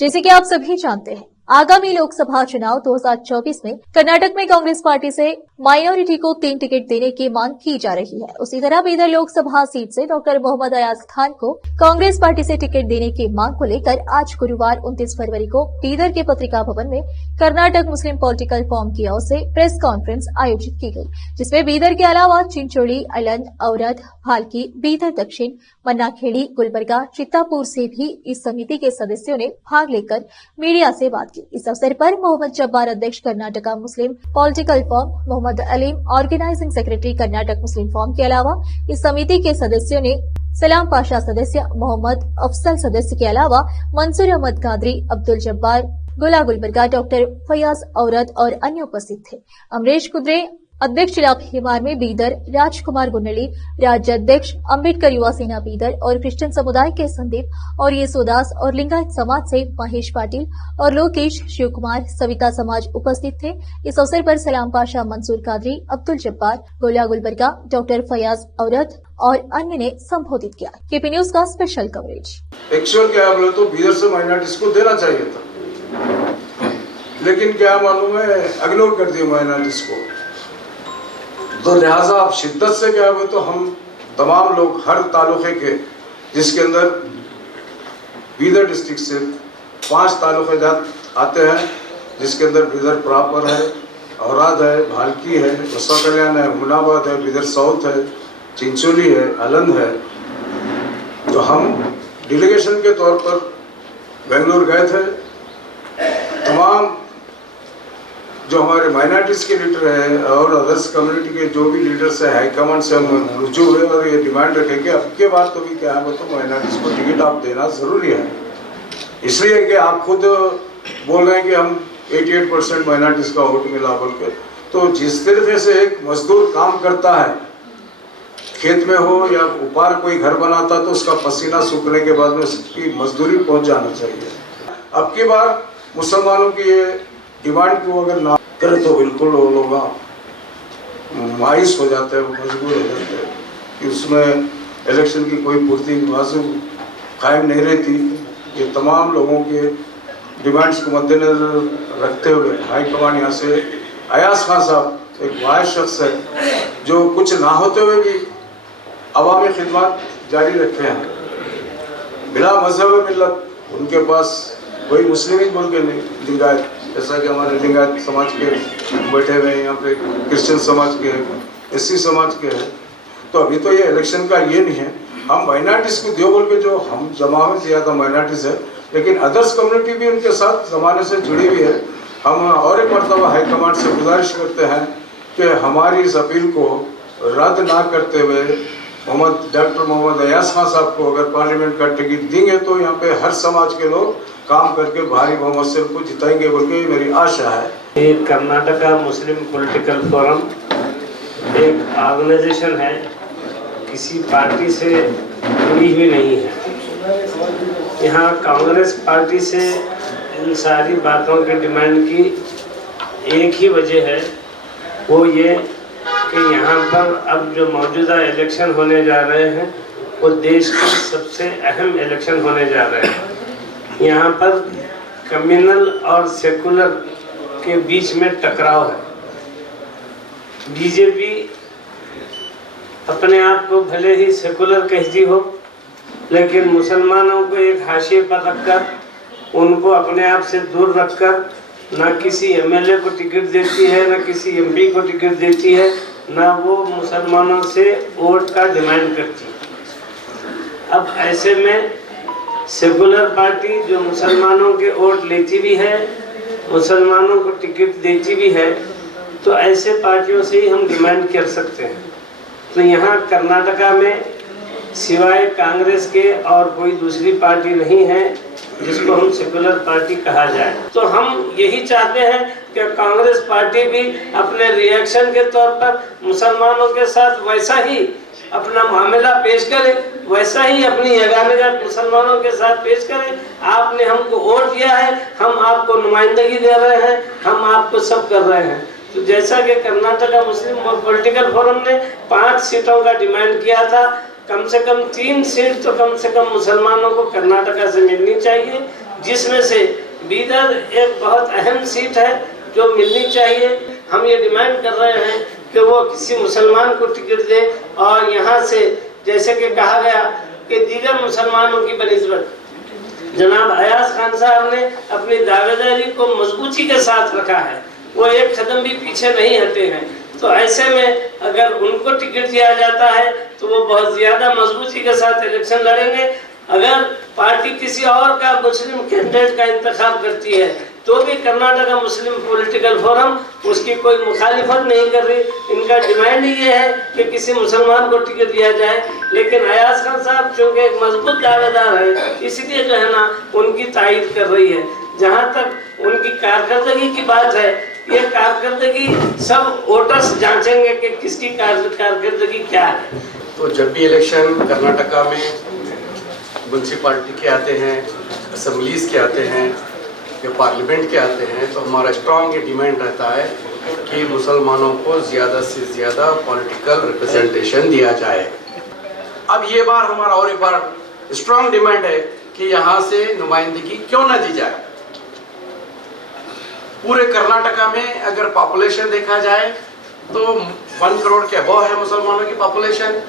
जैसे कि आप सभी जानते हैं, आगामी लोकसभा चुनाव 2024 में कर्नाटक में कांग्रेस पार्टी से माइनॉरिटी को 3 टिकट देने की मांग की जा रही है। उसी तरह बीदर लोकसभा सीट से डॉक्टर मोहम्मद अयाज खान को कांग्रेस पार्टी से टिकट देने की मांग को लेकर आज गुरुवार 29 फरवरी को बीदर के पत्रिका भवन में कर्नाटक मुस्लिम पॉलिटिकल फॉर्म की ओर से प्रेस कॉन्फ्रेंस आयोजित की गई, जिसमें बीदर के अलावा चिंचोली, अलंद, औरद, भालकी, बीदर दक्षिण, मन्नाखेड़ी, गुलबर्गा, चित्तापुर से भी इस समिति के सदस्यों ने भाग लेकर मीडिया से बात की। इस अवसर पर मोहम्मद जब्बार, अध्यक्ष Karnataka Muslim political forum, Mohammed Aleem, organising secretary Karnataka Muslim forum के अलावा इस समिति के सदस्यों ने सलाम पाशा सदस्य, मोहम्मद अफसल सदस्य के अलावा मंसूर अहमद कादरी, अब्दुल जब्बार, गुला गुलबर्गा, डॉक्टर फयाज औरत और अन्य उपस्थित थे। अमरीश कुद्रे, अध्यक्ष इलाका हिमार में बीदर, राजकुमार गुन्नली, राज्य अध्यक्ष अम्बेडकर युवा सेना बीदर और क्रिश्चियन समुदाय के संदीप और येसुदास और लिंगायत समाज से महेश पाटिल और लोकेश, शिव कुमार, सविता समाज उपस्थित थे। इस अवसर पर सलाम पाशा, मंसूर कादरी, अब्दुल जब्बार, गोला गुलबर्गा, डॉक्टर फयाज औरत और अन्य ने संबोधित किया। केपी न्यूज का स्पेशल कवरेज। एक्चुअल क्या बोले तो बीदर से माइनॉरिटीज को देना चाहिए था, लेकिन क्या मालूम है इग्नोर कर दिया माइनॉरिटीज को। तो लिहाजा आप शिद्दत से क्या हुए तो हम तमाम लोग हर तालुके के, जिसके अंदर बीदर डिस्ट्रिक्ट से 5 तालुके आते हैं, जिसके अंदर बीदर प्रॉपर है, औराद है, भालकी है, बसवा कल्याण है, मुनाबाद है, बीदर साउथ है, चिंचोली है, अलंद है। तो हम डेलीगेशन के तौर पर बेंगलोर गए थे। तमाम जो हमारे माइनॉरिटीज के लीडर हैं और अदर्स कम्युनिटी के जो भी लीडर्स हैं, हाईकमांड से हम रुजू हुए और ये डिमांड रखे कि अब के बाद तो भी क्या है तो माइनॉरिटीज को टिकट आप देना जरूरी है। इसलिए कि आप खुद बोल रहे हैं कि हम 88% माइनॉरिटीज का वोट मिला बोल के, तो जिस तरीके से एक मजदूर काम करता है, खेत में हो या ऊपर कोई घर बनाता, तो उसका पसीना सूखने के बाद में उसकी मजदूरी पहुंच जाना चाहिए। अब की बार मुसलमानों की ये डिमांड को अगर ना करे तो बिल्कुल वो लोग मायूस हो जाते हैं, मजबूर हो जाते हैं कि उसमें इलेक्शन की कोई पूर्ति बाजू कायम नहीं रहती। ये तमाम लोगों के डिमांड्स को मद्देनजर रखते हुए हाई कमान यहाँ से अयाज खान साहब एक वाइस शख्स है जो कुछ ना होते हुए भी अवामी खिदमत जारी रखे हैं बिला मजहब मिल्लत। उनके पास कोई मुस्लिम ही बोल के नहीं, लिंगायत, जैसा कि हमारे लिंगायत समाज के बैठे हुए हैं यहाँ पे, क्रिश्चियन समाज के, एससी समाज के हैं। तो अभी तो ये इलेक्शन का ये नहीं है, हम माइनॉरिटीज को दियो बोल के जो हम जमा में दिया था माइनॉरिटीज है, लेकिन अदर्स कम्युनिटी भी उनके साथ जमाने से जुड़ी हुई है। हम और एक मरतबा हाईकमांड से गुजारिश करते हैं कि हमारी इस अपील को रद्द ना करते हुए डॉक्टर मोहम्मद अयाज खान साहब को अगर पार्लियामेंट का टिकट देंगे तो यहाँ पे हर समाज के लोग काम करके भारी बहुमत से उनको जिताएंगे बोल के मेरी आशा है। ये कर्नाटका मुस्लिम पॉलिटिकल फोरम एक ऑर्गेनाइजेशन है, किसी पार्टी से जुड़ी हुई नहीं है। यहाँ कांग्रेस पार्टी से इन सारी बातों की डिमांड की एक ही वजह है, वो ये कि यहाँ पर अब जो मौजूदा इलेक्शन होने जा रहे हैं वो देश के सबसे अहम इलेक्शन होने जा रहे हैं। यहाँ पर कम्युनल और सेकुलर के बीच में टकराव है। बीजेपी अपने आप को भले ही सेकुलर कहती हो, लेकिन मुसलमानों को एक हाशिए पर रखकर उनको अपने आप से दूर रखकर ना किसी एमएलए को टिकट देती है, ना किसी एमपी को टिकट देती है, ना वो मुसलमानों से वोट का डिमांड करती है। अब ऐसे में सेकुलर पार्टी जो मुसलमानों के वोट लेती भी है, मुसलमानों को टिकट देती भी है, तो ऐसे पार्टियों से ही हम डिमांड कर सकते हैं। तो यहाँ कर्नाटका में सिवाय कांग्रेस के और कोई दूसरी पार्टी नहीं है जिसको हम सेकुलर पार्टी कहा जाए। तो हम यही चाहते हैं कि कांग्रेस पार्टी भी अपने रिएक्शन के तौर पर मुसलमानों के साथ वैसा ही अपना मामला पेश करे, वैसा ही अपनी जगह मुसलमानों के साथ पेश करें। आपने हमको वोट दिया है, हम आपको नुमाइंदगी दे रहे हैं, हम आपको सब कर रहे हैं। तो जैसा कि कर्नाटका मुस्लिम पॉलिटिकल फोरम ने 5 सीटों का डिमांड किया था, कम से कम 3 सीट तो कम से कम मुसलमानों को कर्नाटका से मिलनी चाहिए। जिसमें से बीदर एक बहुत अहम सीट है जो मिलनी चाहिए। हम ये डिमांड कर रहे हैं कि वो किसी मुसलमान को टिकट दे और यहाँ से जैसे कि कहा गया कि दीगर मुसलमानों की बनिस्बत जनाब अयाज खान साहब ने अपनी दावेदारी को मजबूती के साथ रखा है, वो एक कदम भी पीछे नहीं हटे हैं। तो ऐसे में अगर उनको टिकट दिया जाता है तो वो बहुत ज़्यादा मजबूती के साथ इलेक्शन लड़ेंगे। अगर पार्टी किसी और का मुस्लिम कैंडिडेट का इंतखाब करती है तो भी कर्नाटका मुस्लिम पॉलिटिकल फोरम उसकी कोई मुखालिफत नहीं कर रही। इनका डिमांड ये है कि किसी मुसलमान को टिकट दिया जाए, लेकिन अयाज खान साहब चूँकि एक मजबूत दावेदार है इसलिए जो है ना उनकी तायद कर रही है। जहाँ तक उनकी कारकर्दगी की बात है, ये कारकर्दगी सब वोटर्स जांचेंगे कि किसकी कारकर्दगी क्या है। तो जब भी इलेक्शन कर्नाटका में म्यूनसिपालिटी के आते हैं, असम्बलीज के आते हैं या पार्लियामेंट के आते हैं, तो हमारा स्ट्रॉन्ग ये डिमांड रहता है कि मुसलमानों को ज़्यादा से ज़्यादा पॉलिटिकल रिप्रेजेंटेशन दिया जाए। अब ये बार हमारा और एक बार स्ट्रॉन्ग डिमांड है कि यहाँ से नुमाइंदगी क्यों ना दी जाए। पूरे कर्नाटका में अगर पॉपुलेशन देखा जाए तो 1 करोड़ के अबव है मुसलमानों की population.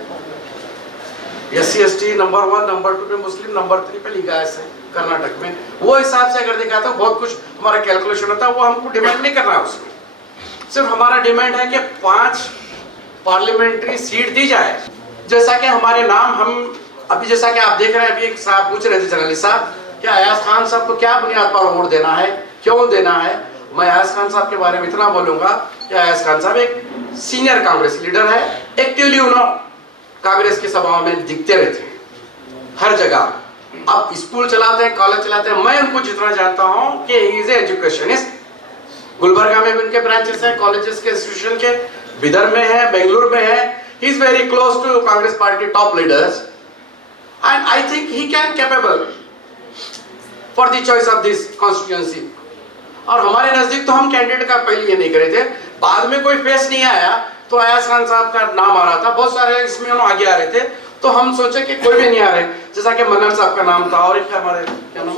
SC ST number 1 number 2 पे मुस्लिम नंबर 3 पे लिखा है कर्नाटक में। वो हिसाब से अगर देखा तो बहुत कुछ हमारा कैलकुलेशन होता है, वो हमको डिमांड नहीं करना है उसमें। सिर्फ हमारा डिमांड है कि 5 पार्लियामेंट्री सीट दी जाए। जैसा कि हमारे नाम हम अभी जैसा कि आप देख रहे हैं, अभी एक साहब पूछ रहे थे जर्नलिस्ट साहब कि अयाज खान साहब को क्या बुनियाद पर वोट देना है, क्यों देना है। मैं अयाज खान साहब के बारे में इतना बोलूंगा कि अयाज खान साहब एक सीनियर कांग्रेस लीडर है। एक्टिवली उन्होंने कांग्रेस की सभाओं में दिखते रहते हैं हर जगह। अब स्कूल चलाते हैं, कॉलेज चलाते हैं। मैं उनको जितना जानता हूं कि ही इज एजुकेशनिस्ट। गुलबर्गा में भी उनके ब्रांचेस हैं, कॉलेजेस के इंस्टीट्यूशन के, बिदर में है, बेंगलुरु में है। He is very close to Congress party top leaders and I think he can capable for the choice of this constituency. और हमारे नजदीक तो हम कैंडिडेट का पहले ये नहीं करे थे, बाद में कोई फेस नहीं आया तो अयाज खान साहब का नाम आ रहा था। बहुत सारे इसमें आगे आ रहे थे तो हम सोचे कि कोई भी नहीं आ रहे, जैसा कि मन्नन साहब का नाम था और एक हमारे क्या नाम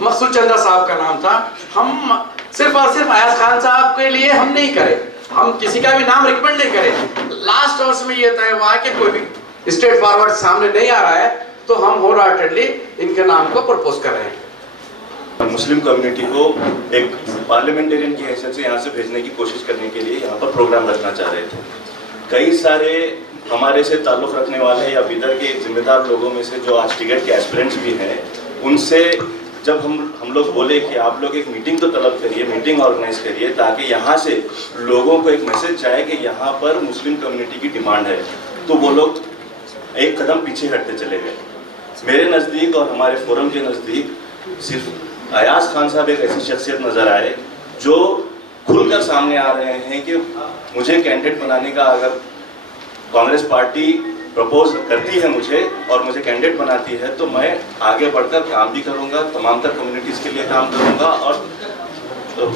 मकसूद चंदा साहब का नाम था। हम सिर्फ और सिर्फ अयाज खान साहब के लिए हम नहीं करे, हम किसी का भी नाम रिकमेंड नहीं करे। लास्ट आवर्स में ये तय हुआ कि कोई भी स्ट्रेट फॉरवर्ड सामने नहीं आ रहा है तो हम होल हार्टेडली इनके नाम को प्रपोज कर रहे हैं। मुस्लिम कम्युनिटी को एक पार्लियामेंटेरियन की हैसियत से यहाँ से भेजने की कोशिश करने के लिए यहाँ पर प्रोग्राम रखना चाह रहे थे। कई सारे हमारे से ताल्लुक़ रखने वाले या बिदर के जिम्मेदार लोगों में से जो आज टिकट के एस्पिरेंट्स भी हैं, उनसे जब हम लोग बोले कि आप लोग एक मीटिंग तो तलब करिए, मीटिंग ऑर्गेनाइज करिए ताकि यहाँ से लोगों को एक मैसेज जाए कि यहाँ पर मुस्लिम कम्युनिटी की डिमांड है, तो वो लोग एक कदम पीछे हटते चले गए। मेरे नज़दीक और हमारे फोरम के नज़दीक सिर्फ अयाज खान साहब एक ऐसी शख्सियत नज़र आए जो खुलकर सामने आ रहे हैं कि मुझे कैंडिडेट बनाने का अगर कांग्रेस पार्टी प्रपोज करती है मुझे और मुझे कैंडिडेट बनाती है तो मैं आगे बढ़कर काम भी करूंगा, तमाम तर कम्युनिटीज़ के लिए काम करूंगा और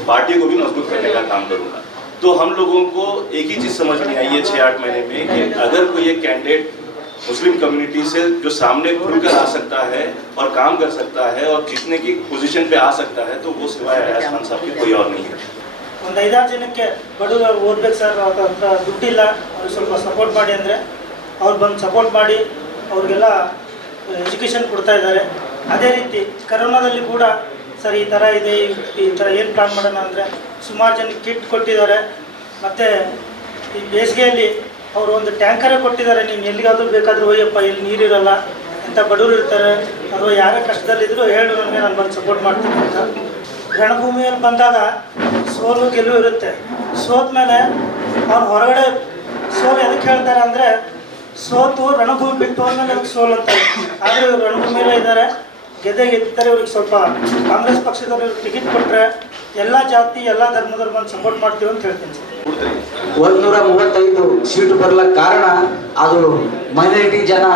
पार्टी को भी मजबूत करने का काम करूंगा। तो हम लोगों को एक ही चीज़ समझ में आई है 6-8 महीने में कि अगर कोई एक कैंडिडेट मुस्लिम कम्युनिटी से जो सामने खुलकर आ सकता है और काम कर सकता है और जीतने की पोजीशन पे आ सकता है तो वो सिवाय अयाज खान साहब की कोई और नहीं है। ಒಂದು 5-6 ಜನಕ್ಕೆ ಬಡವರು ಓದ್ಬೇಕು ಸರ್, ಅಂತ ದುಡ್ಡಿಲ್ಲ, ಅವ್ರಿಗೆ ಸ್ವಲ್ಪ ಸಪೋರ್ಟ್ ಮಾಡಿ ಅಂದರೆ ಅವ್ರು ಬಂದು ಸಪೋರ್ಟ್ ಮಾಡಿ ಅವ್ರಿಗೆಲ್ಲ ಎಜುಕೇಷನ್ ಕೊಡ್ತಾ ಇದ್ದಾರೆ। ಅದೇ ರೀತಿ ಕರೋನಾದಲ್ಲಿ ಕೂಡ ಸರ್ ಈ ಥರ ಇದೆ, ಈ ಥರ ಏನು ಪ್ಲಾನ್ ಮಾಡೋಣ ಅಂದರೆ ಸುಮಾರು ಜನಕ್ಕೆ ಕಿಟ್ ಕೊಟ್ಟಿದ್ದಾರೆ। ಮತ್ತು ಈ ಬೇಸಿಗೆಯಲ್ಲಿ ಅವರು ಒಂದು ಟ್ಯಾಂಕರೇ ಕೊಟ್ಟಿದ್ದಾರೆ, ನೀನು ಎಲ್ಲಿಗಾದರೂ ಬೇಕಾದರೂ ಹೋಯಪ್ಪ, ಇಲ್ಲಿ ನೀರಿರಲ್ಲ, ಇಂಥ ಬಡವರು ಇರ್ತಾರೆ ಅಥವಾ ಯಾರೇ ಕಷ್ಟದಲ್ಲಿದ್ದರೂ ಹೇಳು ನನಗೆ, ನಾನು ಬಂದು ಸಪೋರ್ಟ್ ಮಾಡ್ತೀನಿ ಅಂತ। ರಣಭೂಮಿಯಲ್ಲಿ ಬಂದಾಗ ಸೋಲು ಗೆಲುವು ಇರುತ್ತೆ। ಸೋತ ಮೇಲೆ ಅವ್ರು ಹೊರಗಡೆ ಸೋಲು ಎದಕ್ಕೆ ಹೇಳ್ತಾರೆ ಅಂದರೆ ಸೋತು ರಣಭೂಮಿ ಬಿಟ್ಟು ಹೋದ್ಮೇಲೆ ಅದಕ್ಕೆ ಸೋಲು ಅಂತ। ಆದರೆ ಇವರು ರಣಭೂಮಿಯಲ್ಲೇ ಇದ್ದಾರೆ, ಗೆದ್ದಿದ್ದಾರೆ। ಇವ್ರಿಗೆ ಸ್ವಲ್ಪ ಕಾಂಗ್ರೆಸ್ ಪಕ್ಷದವ್ರು ಟಿಕೆಟ್ ಕೊಟ್ಟರೆ ಎಲ್ಲ ಜಾತಿ ಎಲ್ಲ ಧರ್ಮದವ್ರು ಬಂದು ಸಪೋರ್ಟ್ ಮಾಡ್ತೀವಿ ಅಂತ ಹೇಳ್ತೀನಿ ಸರ್। 135 ಸೀಟು ಬರ್ಲಿಕ್ಕೆ ಕಾರಣ ಅದು ಮೈನಾರಿಟಿ ಜನ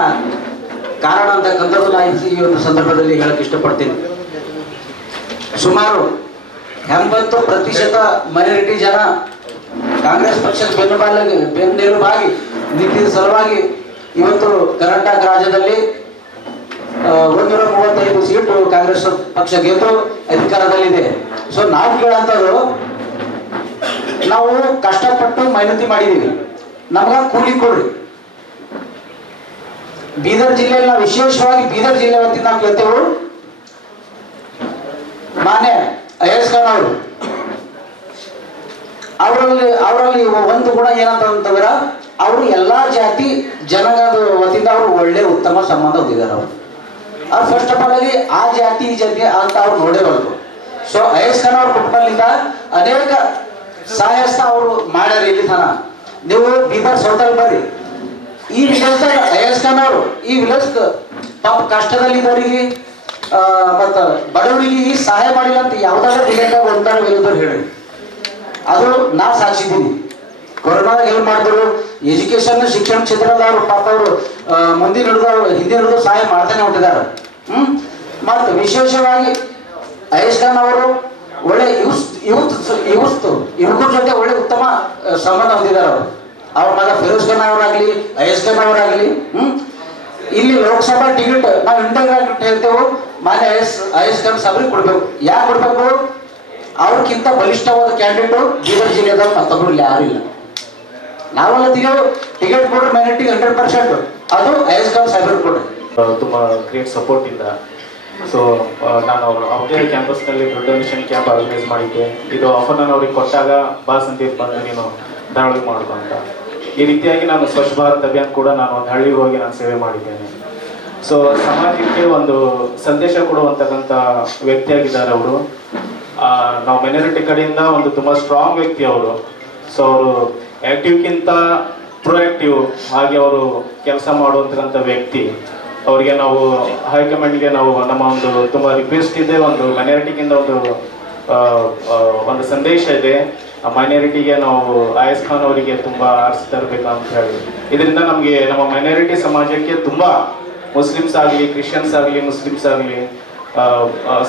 ಕಾರಣ ಅಂತಕ್ಕಂಥದ್ದು ನಾನು ಈ ಒಂದು ಸಂದರ್ಭದಲ್ಲಿ ಹೇಳಕ್ಕೆ ಇಷ್ಟಪಡ್ತೀನಿ। ಸುಮಾರು 80% ಮೈನಾರಿಟಿ ಜನ ಕಾಂಗ್ರೆಸ್ ಪಕ್ಷದ ಬೆನ್ನೆಲುಬಾಗಿ ನಿಂತಿದ್ದ ಸಲುವಾಗಿ ಇವತ್ತು ಕರ್ನಾಟಕ ರಾಜ್ಯದಲ್ಲಿ 135 ಸೀಟು ಕಾಂಗ್ರೆಸ್ ಪಕ್ಷ ಗೆದ್ದು ಅಧಿಕಾರದಲ್ಲಿದೆ. ಸೊ ನಾವು ಕೇಳಂತದ್ದು, ನಾವು ಕಷ್ಟಪಟ್ಟು ಮೆಹನತಿ ಮಾಡಿದೀವಿ, ನಮ್ಗ ಕೂಲಿ ಕೊಡ್ರಿ. ಬೀದರ್ ಜಿಲ್ಲೆಯಲ್ಲಿ ನಾವು ವಿಶೇಷವಾಗಿ ಬೀದರ್ ಜಿಲ್ಲೆ ವತಿಯಿಂದ ನಾವು ಕೇಳ್ತೇವೆ, ಮಾನ್ಯ ಅಯಸ್ ಖಾನ್ ಅವರು, ಅವರಲ್ಲಿ ಒಂದು ಗುಣ ಏನಂತಂದ್ರೆ ಅವರು ಎಲ್ಲಾ ಜಾತಿ ಜನಗಳ ವತಿಯಿಂದ ಅವರು ಒಳ್ಳೆ ಉತ್ತಮ ಸಂಬಂಧ ಹೊಂದಿದ್ದಾರೆ. ಅವ್ರು ಫಸ್ಟ್ ಆಫ್ ಆಲ್ ಆಗಿ ಆ ಜಾತಿ ಈ ಜಾತಿ ಅಂತ ಅವ್ರು ನೋಡೇಬಾರ್ದು. ಸೊ ಅಯಸ್ ಖಾನ್ ಅವ್ರ ಕುಟುಂಬದಿಂದ ಅನೇಕ ಸಹಾಯಸ್ತ ಅವರು ಮಾಡ್ಯಾರ. ಇಲ್ಲಿ ತನ ನೀವು ಬೀದರ್ ಸೌತಲ್ಲಿ ಬರ್ರಿ, ಈ ವಿಲೇಜ್ ಅಯಸ್ ಖಾನ್ ಅವರು ಈ ವಿಲೇಜ್ ಪಾಪ ಕಷ್ಟದಲ್ಲಿದ್ದವರಿಗೆ ಮತ್ತ ಬಡವರಿಗೆ ಈ ಸಹಾಯ ಮಾಡಿಲ್ಲ ಅಂತ ಯಾವ್ದಾದ್ರು ವಿಲೇಜ್ ಒಂದಾರ ವಿರೋಧರು ಹೇಳಿ, ಅದು ನಾ ಸಾಕ್ಷಿದ್ದೀನಿ. ಕೊರೋನಾದಾಗ ಹೆಲ್ಪ್ ಮಾಡಿದ್ರು, ಎಜುಕೇಶನ್ ಶಿಕ್ಷಣ ಕ್ಷೇತ್ರದವರು ಪಾಪ ಅವರು ಮುಂದಿನ ಹಿಡಿದು ಹಿಂದಿನ ಹಿಡಿದು ಸಹಾಯ ಮಾಡ್ತಾನೆ ಹೊಂಟಿದ್ದಾರೆ. ಮತ್ತು ವಿಶೇಷವಾಗಿ ಅಯಸ್ ಖಾನ್ ಅವರು ಒಳ್ಳೆ ಯುವಕರ ಜೊತೆ ಒಳ್ಳೆ ಉತ್ತಮ ಸಂಬಂಧ ಹೊಂದಿದ್ದಾರೆ. ಅವ್ರ ಮಗ ಫಿರೋಜ್ ಖಾನ್ ಅವರಾಗ್ಲಿ, ಅಯಸ್ ಖಾನ್ ಅವರಾಗ್ಲಿ, ಇಲ್ಲಿ ಲೋಕಸಭಾ ಟಿಕೆಟ್ ನಾವು ಇಂಟರ್ಗ್ರೇಟ್ ಹೇಳ್ತೇವೆ, ಮಾನ್ಯ ಅಯಸ್ ಖಾನ್ ಸಾಬ್ರಿಗೆ ಕೊಡ್ಬೇಕು. ಯಾಕೆ ಕೊಡ್ಬೇಕು? ಅವ್ರಕ್ಕಿಂತ ಬಲಿಷ್ಠವಾದ ಕ್ಯಾಂಡಿಡೇಟು ಬೀದರ್ ಜಿಲ್ಲೆದಾಗ ಮತ್ತೊಬ್ರು ಯಾರು ಇಲ್ಲ. ನಾವೆಲ್ಲ ಟಿಕೆಟ್ ಕೊಡ್ರಿ ಮೈನಾರಿಟಿ 100%, ಅದು ಅಯಸ್ ಖಾನ್ ಸಾಬ್ರಿಗೆ ಕೊಡ್ರಿ. ತುಂಬ ಗ್ರೇಟ್ ಸಪೋರ್ಟ್ ಇಂದ ಸೊ ನಾನು ಅವ್ರದೇ ಕ್ಯಾಂಪಸ್ನಲ್ಲಿ ಬ್ಲಡ್ ಡೊನೇಷನ್ ಕ್ಯಾಂಪ್ ಆರ್ಗನೈಸ್ ಮಾಡಿದ್ದೆ. ಇದು ಆಫರ್ ನಾನು ಅವ್ರಿಗೆ ಕೊಟ್ಟಾಗ ಬಾಸ್ ಅಂತ ಬಂದು ನೀನು ಧಾರವಾಡ ಮಾಡ್ಕೊ ಅಂತ. ಈ ರೀತಿಯಾಗಿ ನಾನು ಸ್ವಚ್ಛ ಭಾರತ್ ಅಭಿಯಾನ ಕೂಡ ನಾನು ಒಂದು ಹಳ್ಳಿಗೆ ಹೋಗಿ ನಾನು ಸೇವೆ ಮಾಡಿದ್ದೇನೆ. ಸೊ ಸಮಾಜಕ್ಕೆ ಒಂದು ಸಂದೇಶ ಕೊಡುವಂತಕ್ಕಂಥ ವ್ಯಕ್ತಿಯಾಗಿದ್ದಾರೆ ಅವರು. ನಾವು ಮೈನಾರಿಟಿ ಕಡೆಯಿಂದ ಒಂದು ತುಂಬ ಸ್ಟ್ರಾಂಗ್ ವ್ಯಕ್ತಿ ಅವರು. ಸೊ ಅವರು ಆ್ಯಕ್ಟಿವ್ಗಿಂತ ಪ್ರೊಯಾಕ್ಟಿವ್ ಹಾಗೆ ಅವರು ಕೆಲಸ ಮಾಡುವಂತಕ್ಕಂಥ ವ್ಯಕ್ತಿ. ಅವರಿಗೆ ನಾವು ಹೈಕಮಾಂಡ್ಗೆ ನಾವು ನಮ್ಮ ಒಂದು ತುಂಬ ರಿಕ್ವೆಸ್ಟ್ ಇದೆ, ಒಂದು ಮೈನಾರಿಟಿಗಿಂತ ಒಂದು ಸಂದೇಶ ಇದೆ. ಆ ಮೈನಾರಿಟಿಗೆ ನಾವು ಅಯಸ್ ಖಾನ್ ಅವರಿಗೆ ತುಂಬ ಆರಿಸಿ ತರಬೇಕು ಅಂತ ಹೇಳಿ. ಇದರಿಂದ ನಮಗೆ ನಮ್ಮ ಮೈನಾರಿಟಿ ಸಮಾಜಕ್ಕೆ ತುಂಬ ಮುಸ್ಲಿಮ್ಸ್ ಆಗಲಿ, ಕ್ರಿಶ್ಚಿಯನ್ಸ್ ಆಗಲಿ, ಮುಸ್ಲಿಮ್ಸ್ ಆಗಲಿ,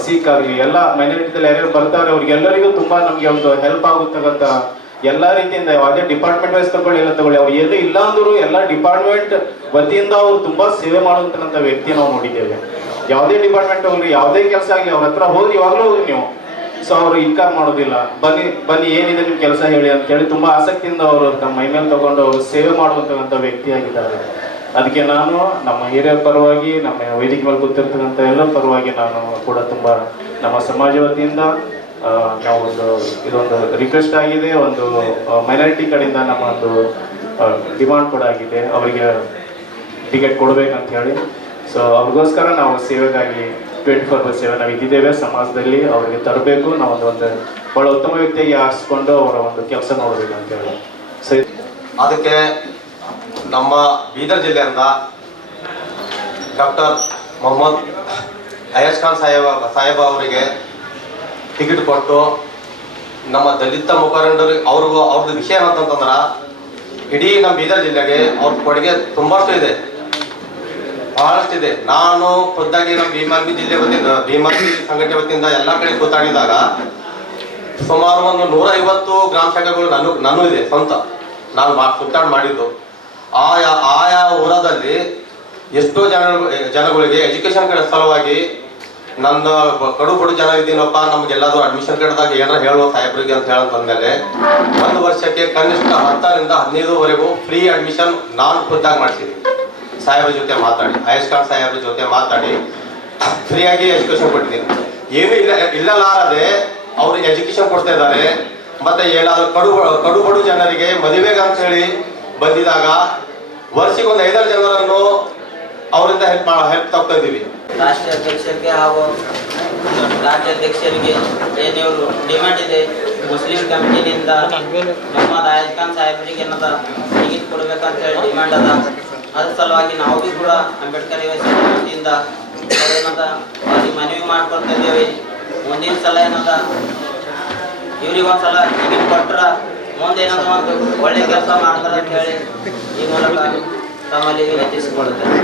ಸಿಖ್ ಆಗಲಿ, ಎಲ್ಲ ಮೈನಾರಿಟಿದಲ್ಲಿ ಯಾರ್ಯಾರು ಬರ್ತಾರೆ ಅವ್ರಿಗೆಲ್ಲರಿಗೂ ತುಂಬ ನಮಗೆ ಒಂದು ಹೆಲ್ಪ್ ಆಗುತ್ತಕ್ಕಂಥ ಎಲ್ಲ ರೀತಿಯಿಂದ ಯಾವುದೇ ಡಿಪಾರ್ಟ್ಮೆಂಟ್ ವೈಸ್ ತಗೊಳ್ಳಿ ಎಲ್ಲ ತಗೊಳ್ಳಿ, ಅವ್ರು ಏನು ಇಲ್ಲ ಅಂದ್ರು ಎಲ್ಲ ಡಿಪಾರ್ಟ್ಮೆಂಟ್ ವತಿಯಿಂದ ಅವ್ರು ತುಂಬಾ ಸೇವೆ ಮಾಡುವಂತಕ್ಕಂಥ ವ್ಯಕ್ತಿ ನಾವು ನೋಡಿದ್ದೇವೆ. ಯಾವುದೇ ಡಿಪಾರ್ಟ್ಮೆಂಟ್ ಹೋಗ್ರಿ, ಯಾವುದೇ ಕೆಲಸ ಆಗಲಿ ಅವ್ರ ಹತ್ರ ಹೋಗಿ ಯಾವಾಗಲೂ ಹೋಗಿ ನೀವು. ಸೊ ಅವರು ಇನ್ಕಾರ್ ಮಾಡೋದಿಲ್ಲ, ಬನ್ನಿ ಏನಿದೆ ನಿಮ್ ಕೆಲಸ ಹೇಳಿ ಅಂತ ಹೇಳಿ ತುಂಬಾ ಆಸಕ್ತಿಯಿಂದ ಅವರು ತಮ್ಮ ಮೈಮೇಲೆ ತಗೊಂಡು ಅವರು ಸೇವೆ ಮಾಡುವಂತಕ್ಕಂಥ ವ್ಯಕ್ತಿಯಾಗಿದ್ದಾರೆ. ಅದಕ್ಕೆ ನಾನು ನಮ್ಮ ಹಿರಿಯರ ಪರವಾಗಿ, ನಮ್ಮ ವೇದಿಕೆ ಮೇಲೆ ಕೂತಿರ್ತಕ್ಕಂಥ ಎಲ್ಲರ ಪರವಾಗಿ ನಾನು ಕೂಡ ತುಂಬಾ ನಮ್ಮ ಸಮಾಜ ವತಿಯಿಂದ ನಾವು ಇದೊಂದು ರಿಕ್ವೆಸ್ಟ್ ಆಗಿದೆ. ಒಂದು ಮೈನಾರಿಟಿ ಕಡೆಯಿಂದ ನಮ್ಮ ಒಂದು ಡಿಮಾಂಡ್ ಕೂಡ ಆಗಿದೆ, ಅವರಿಗೆ ಟಿಕೆಟ್ ಕೊಡ್ಬೇಕಂತ ಹೇಳಿ. ಸೊ ಅವ್ರಿಗೋಸ್ಕರ ನಾವು ಸೇವೆಗಾಗಿ 24/7 ನಾವು ಇದ್ದಿದ್ದೇವೆ ಸಮಾಜದಲ್ಲಿ. ಅವರಿಗೆ ತರಬೇಕು, ನಾವು ಒಂದು ಬಹಳ ಉತ್ತಮ ವ್ಯಕ್ತಿಯಾಗಿ ಆರಿಸ್ಕೊಂಡು ಅವರ ಒಂದು ಕೆಲಸ ನೋಡ್ಬೇಕಂತ ಹೇಳಿ. ಸೊ ಅದಕ್ಕೆ ನಮ್ಮ ಬೀದರ್ ಜಿಲ್ಲೆಯಿಂದ ಡಾಕ್ಟರ್ ಮೊಹಮ್ಮದ್ ಅಯಸ್ ಖಾನ್ ಸಾಹೇಬ ಅವರಿಗೆ ಟಿಕೆಟ್ ಕೊಟ್ಟು ನಮ್ಮ ದಲಿತ ಮುಖಂಡರಿಗೆ ಅವ್ರದ್ದು ವಿಷಯ ಏನಂತಂದ್ರೆ ಇಡೀ ನಮ್ಮ ಬೀದರ್ ಜಿಲ್ಲೆಗೆ ಅವ್ರ ಕೊಡುಗೆ ತುಂಬಷ್ಟು ಇದೆ, ಬಹಳಷ್ಟಿದೆ. ನಾನು ಖುದ್ದಾಗಿ ನಮ್ಮ ಭೀಮಾರ್ಮಿ ಜಿಲ್ಲೆ ವತಿಯಿಂದ, ಭೀಮಾರ್ಮಿ ಸಂಘಟನೆ ವತಿಯಿಂದ ಎಲ್ಲ ಕಡೆ ಕೂತಾಡಿದಾಗ ಸುಮಾರು ಒಂದು 150 ಗ್ರಾಮ ಶಾಖೆಗಳು ನಾನು ಇದೆ ಸ್ವಂತ, ನಾನು ಸುತ್ತಾಡಿ ಮಾಡಿದ್ದು. ಆಯಾ ಊರದಲ್ಲಿ ಎಷ್ಟೋ ಜನಗಳಿಗೆ ಎಜುಕೇಶನ್ ಕಡೆ ಸಲುವಾಗಿ ನನ್ನ ಕಡು ಜನ ಇದ್ದೀನಪ್ಪ, ನಮ್ಗೆಲ್ಲಾದ್ರೂ ಅಡ್ಮಿಷನ್ ಕಡೆದಾಗ ಏನಾರ ಹೇಳುವ ಸಾಹೇಬ್ರಿಗೆ ಅಂತ ಹೇಳಂತಂದ್ಮೇಲೆ 1 ವರ್ಷಕ್ಕೆ ಕನಿಷ್ಠ 10ರಿಂದ 15ವರೆಗೂ ಫ್ರೀ ಅಡ್ಮಿಷನ್ ನಾನು ಖುದ್ದಾಗಿ ಮಾಡಿಸಿದ್ದೀನಿ. ಸಾಹೇಬ್ರ ಜೊತೆ ಮಾತಾಡಿ, ಅಯಸ್ ಖಾನ್ ಸಾಹೇಬ್ರ ಜೊತೆ ಮಾತಾಡಿ ಫ್ರೀಯಾಗಿ ಎಜುಕೇಶನ್ ಕೊಟ್ಟಿದ್ದೀನಿ. ಏನೂ ಇಲ್ಲಲಾರದೆ ಅವರು ಎಜುಕೇಶನ್ ಕೊಡ್ತಾ ಇದ್ದಾರೆ. ಮತ್ತೆ ಏನಾದ್ರು ಕಡು ಬಡು ಜನರಿಗೆ ಮದುವೆಗೆ ಅಂತ ಹೇಳಿ ಬಂದಿದಾಗ ವರ್ಷಕ್ಕೆ ಒಂದು 5-6 ಜನರನ್ನು ಅವರಿಂದ ಹೆಲ್ಪ್ ತಗ್ತಾ ಇದ್ದೀವಿ. ರಾಷ್ಟ್ರೀಯ ಅಧ್ಯಕ್ಷರಿಗೆ ಹಾಗೂ ರಾಜ್ಯಾಧ್ಯಕ್ಷರಿಗೆ ಏನಿವರು ಡಿಮ್ಯಾಂಡ್ ಇದೆ, ಮುಸ್ಲಿಂ ಕಮಿಟಿನಿಂದ ಮೊಹಮ್ಮದ್ ಅಯಸ್ ಖಾನ್ ಸಾಹೇಬರಿಗೆ ಏನದ ಟಿಕೆಟ್ ಕೊಡ್ಬೇಕಂತ ಹೇಳಿ ಡಿಮ್ಯಾಂಡ್ ಅದ. ಅದ್ರ ಸಲುವಾಗಿ ನಾವು ಭೀ ಕೂಡ ಅಂಬೇಡ್ಕರ್ ಯುನಿವರ್ಸಿಟಿಯಿಂದ ಏನದ ಅವ್ರಿಗೆ ಮನವಿ ಮಾಡ್ಕೊಳ್ತಾ ಇದ್ದೇವೆ. ಮುಂದಿನ ಸಲ ಏನದ ಇವ್ರಿಗೆ ಒಂದ್ಸಲ ಟಿಕೆಟ್ ಕೊಟ್ರ ಮುಂದೆ ಏನದ ಒಂದು ಒಳ್ಳೆ ಕೆಲಸ ಮಾಡ್ತಾರೆ ಅಂತ ಹೇಳಿ ಈ ಮೂಲಕ ತಮ್ಮಲ್ಲಿ ವಿನಂತಿಸಿಕೊಳ್ಳುತ್ತೇವೆ.